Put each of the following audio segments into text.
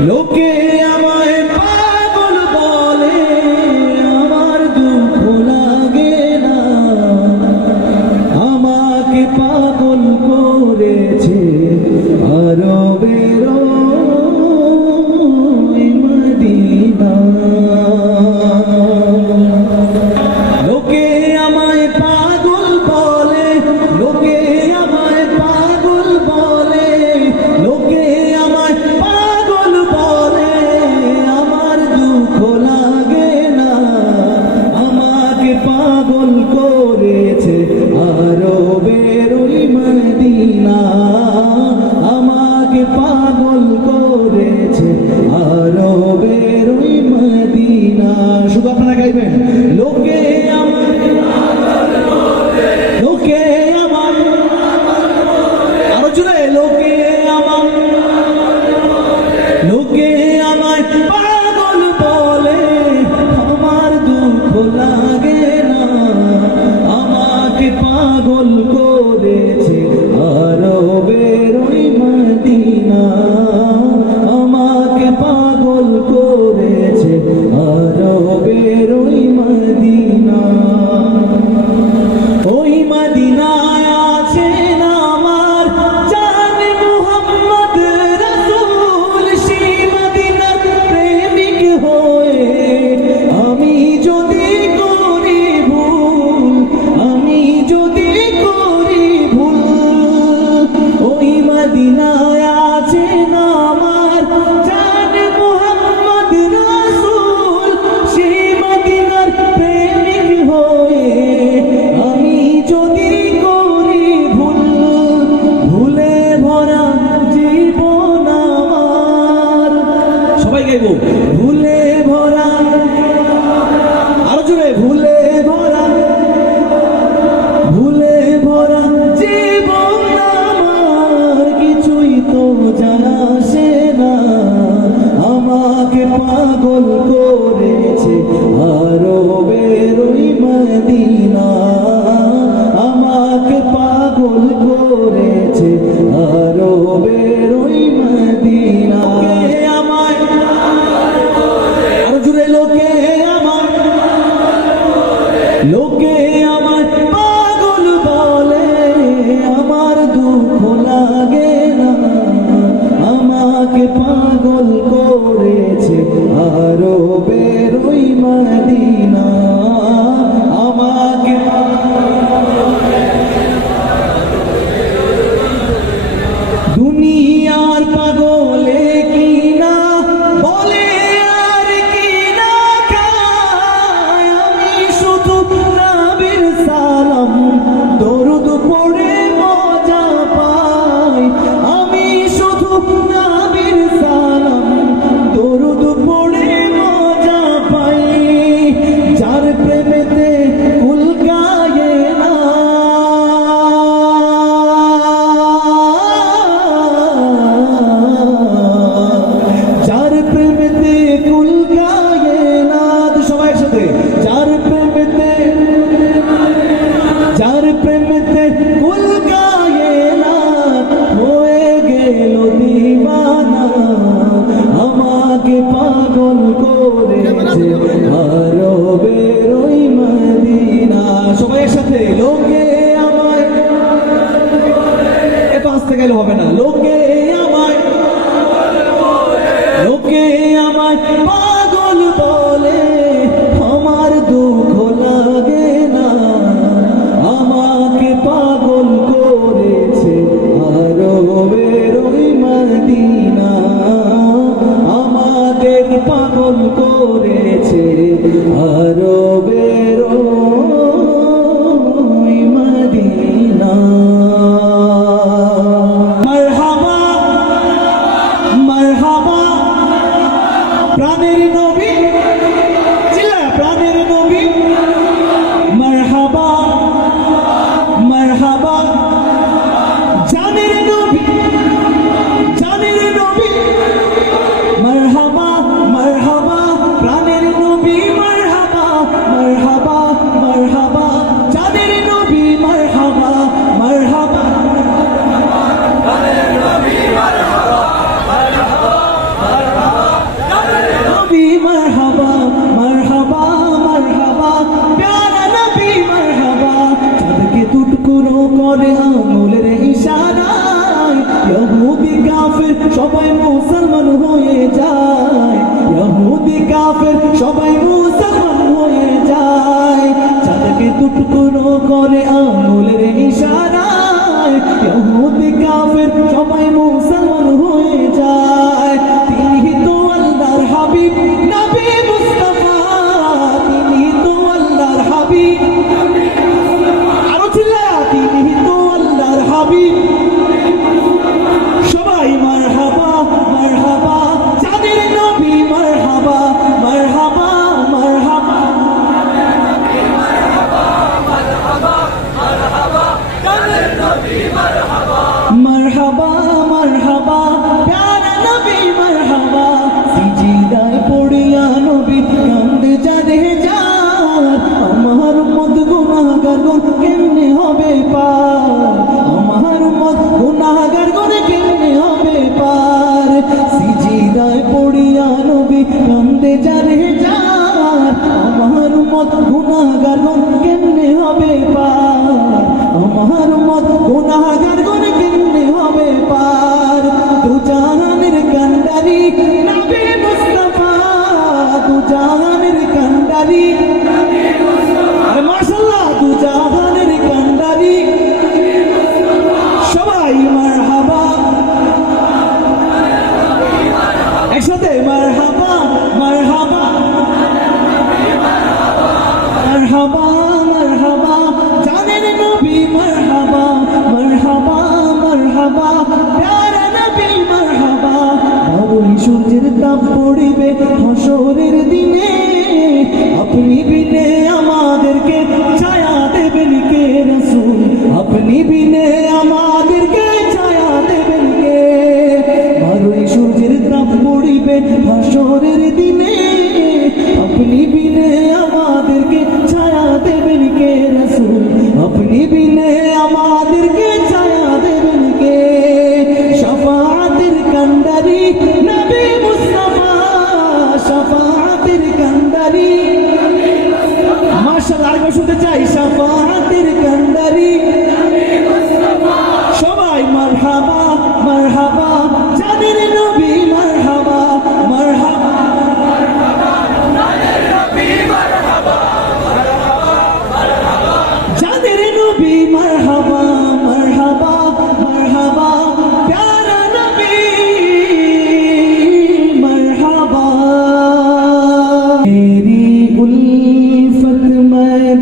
lo que শুধু আপনারা Bob! জাহানের কান্ডারি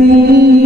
You.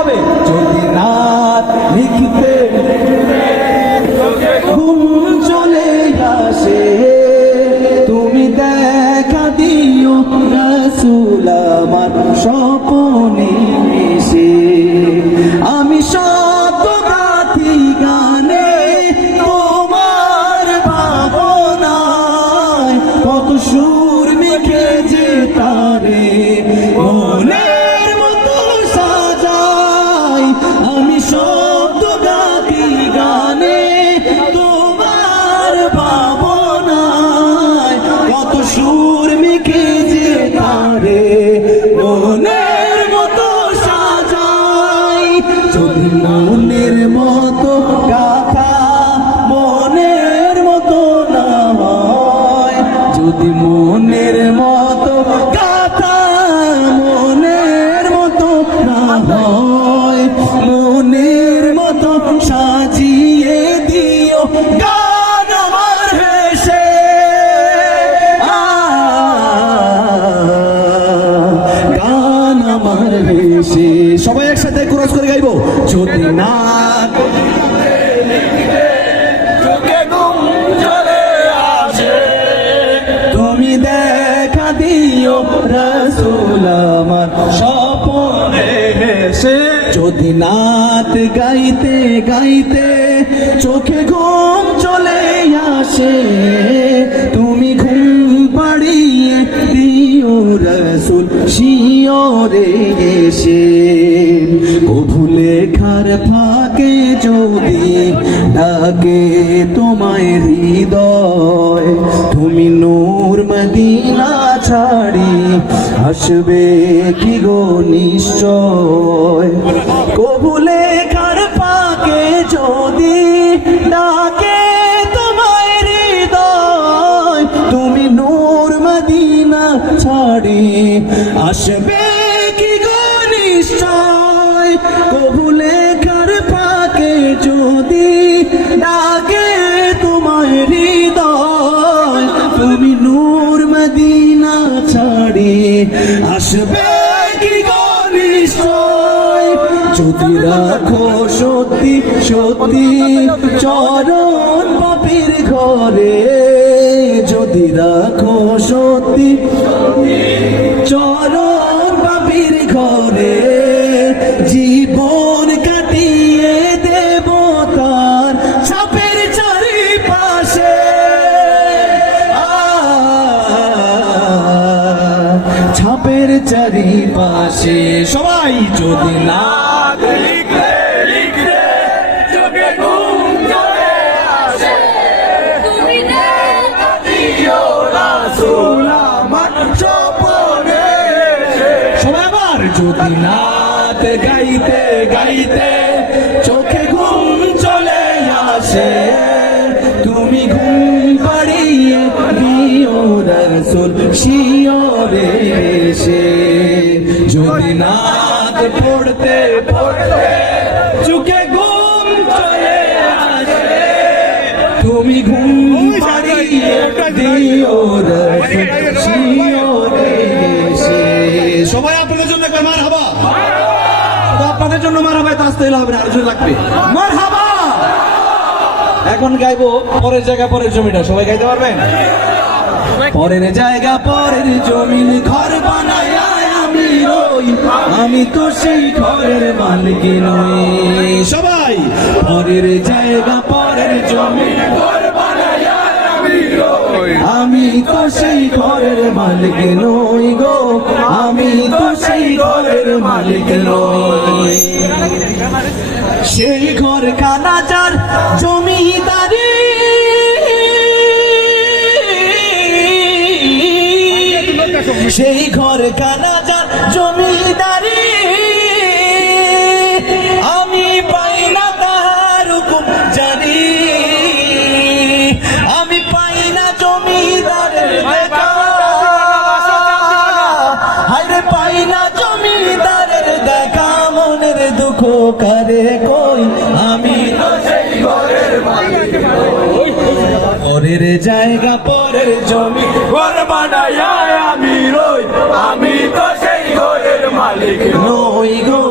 হবে তুমি দেখা দিও রসুল আমার স্বপনে এসে যদি নাত গাইতে গাইতে চোখে ঘুম চলে আসে তুমি ঘুম পাড়িয়ে দিও রসুল শিওরে এসে। লেখার ফাঁকে যদি ডাকে তোমায় হৃদয়। তুমি নূর মদিনা ছাড়ি আসবে কি গো নিশ্চয়? কভু লেখার ফাঁকে যদি ডাকে তোমায় হৃদয়, তুমি নূর মদিনা ছাড়ি আসবে আসবে কি যদি রাখো সত্যি সত্যি চরণ পাপির ঘরে। যদি রাখো সত্যি চারিপাশে। সবাই যদি না চোখে ঘুম চলে আসে। তুমি দিও রাসূল আমার স্বপনে সবাই আবার যদি নাত গাইতে গাইতে চোখে ঘুম চলে আসে। তুমি ঘুম পাড়িয়ে দিও রসুল শিওরে এসে। তুমি ঘুম পাড়িয়ে দিও সবাই আপনাদের জন্য একবার মার হাবা আপনাদের জন্য মার হাবায় হবে আরও লাগবে। মার হাবা এখন গাইবো পরের জায়গা পরের জমিটা। সবাই গাইতে পারবেন? পরের জায়গা পরের জমিন ঘর রই আমি তো সেই ঘরের মালিক নই। সবাই। পরের জায়গা পরের বানায় আমি তো সেই ঘরের মালিক নই গো। আমি তো সেই ঘরের মালিক নই। সেই ঘর কানা যার জমিদারি। সেই ঘর কানা জায়গা পরের জমি ঘর বানায় আমি রই। আমি তো সেই ঘরের মালিক নই গো।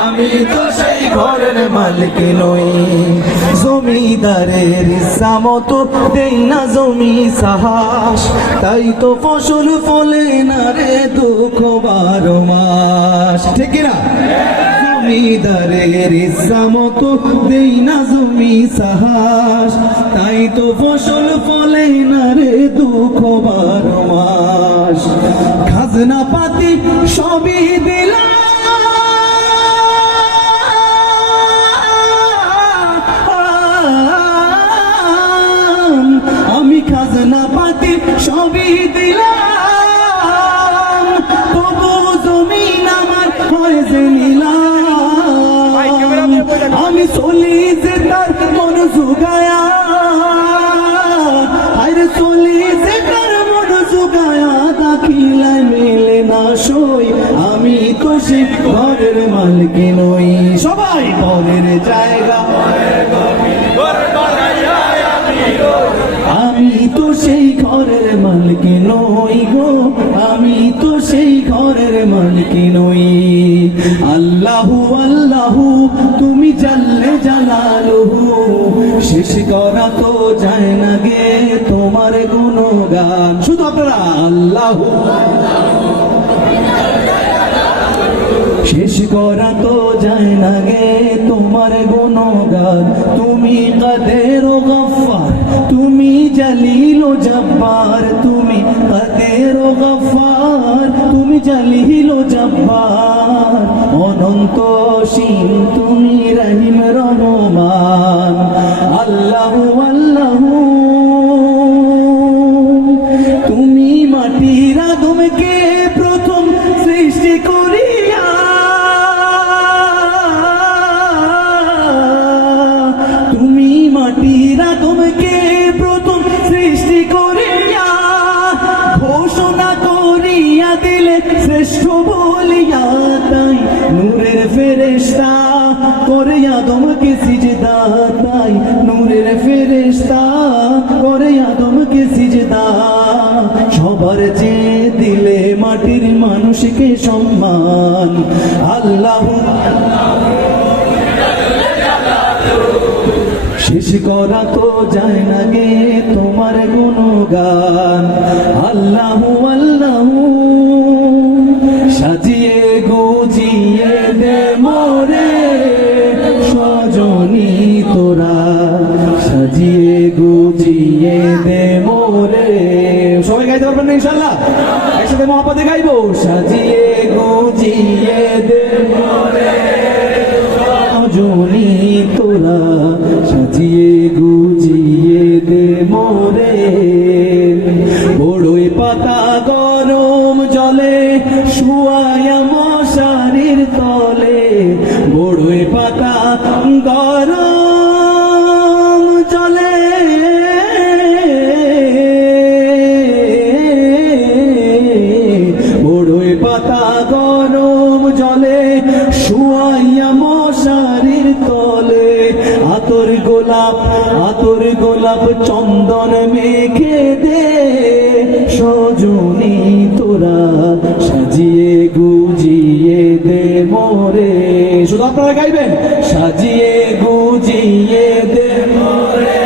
আমি তো সেই ঘরের মালিক নই। জমিদারের ইচ্ছা মতো দেই না জমি সাহস তাই তো ফসল ফলে না রে দুঃখ বারো মাস। ঠিক না জমিদারের ইচ্ছা মতো দেই না জমি সাহস তাই তো ফসল ফলে না রে দুঃখ বারো মাস। খাজনা পাতি সবই দিলাম। আমি খাজনা পাতি সবই দিলাম। আমি তো সে ঘরের মালিক নই। সবাই পরের জায়গা। আমি তো সেই ঘরের মালিক নই গো, আমি তো সেই ঘরের মালিক নই। আল্লাহু আল্লাহু, তুমি জানলে জালালুহু, শেষ করা তো যায় না গে তোমার গুণগান। শুধু আপনারা, আল্লাহু শেষ করা তো যায় না গে তোমার গুণগান। তুমি কাদের গফার তুমি জালিল জব্বার। তুমি কাদের গফার তুমি জালিল জব্বার। অনন্ত সীম তুমি রহিম রহমান। আল্লাহ আল্লাহ। ফেরেশতা, করে সিজদা, তাই নূরের করে সিজদা। সবার দিলে মাটির মানুষকে সম্মান। আল্লাহ শেষ করা তো যায় না গে তোমার গুণগান। আল্লাহু পাতা গরম জলে শুয়াইয়া মশারির তলে। আতর গোলাপ আতর গোলাপ চন্দন মেখে দে। সজনী তোরা সাজিয়ে গুজিয়ে দে মোরে। শুধু আপনারা গাইবেন? সাজিয়ে গুজিয়ে দে মোরে।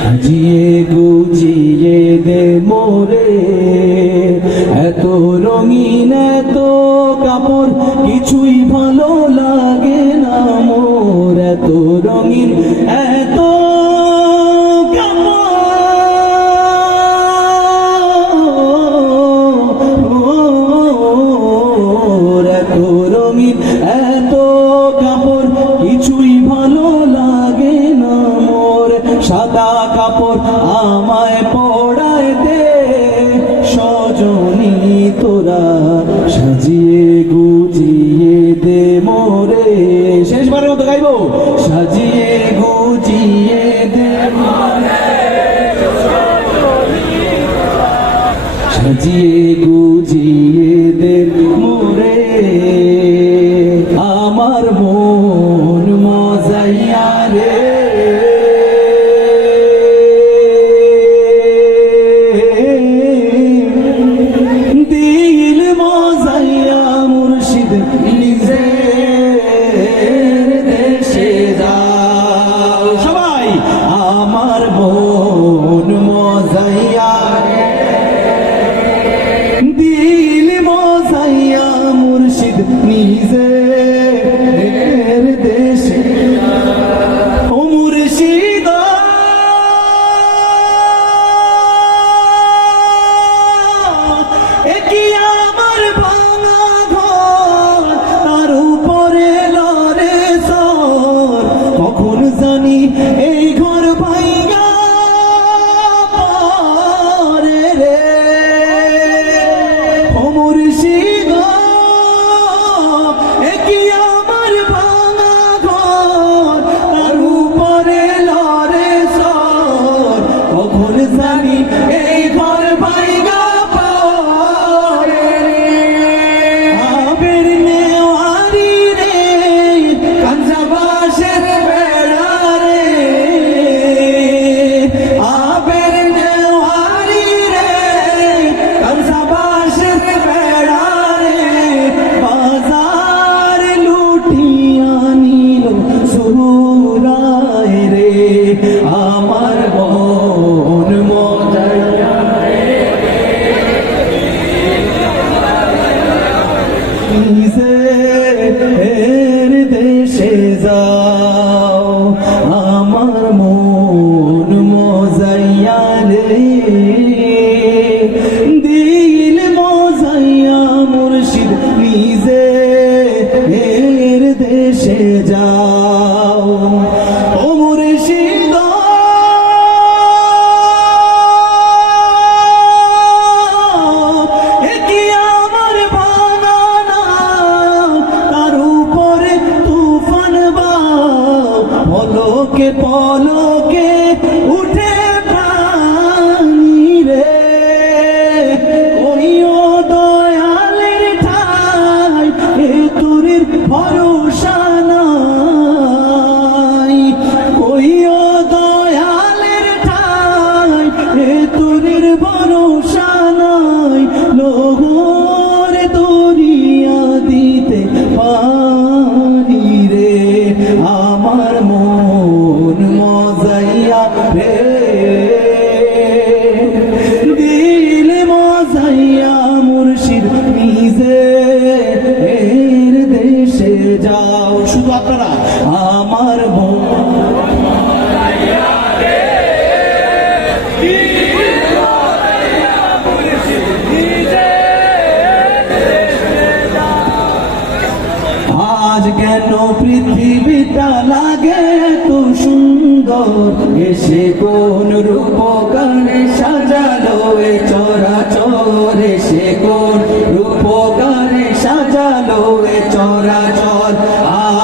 সাজিয়ে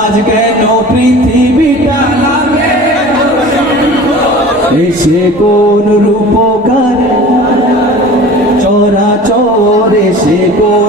আজ কেন পৃথিবীটা এসে কোন রূপকার? চোরা চোর এসে কোন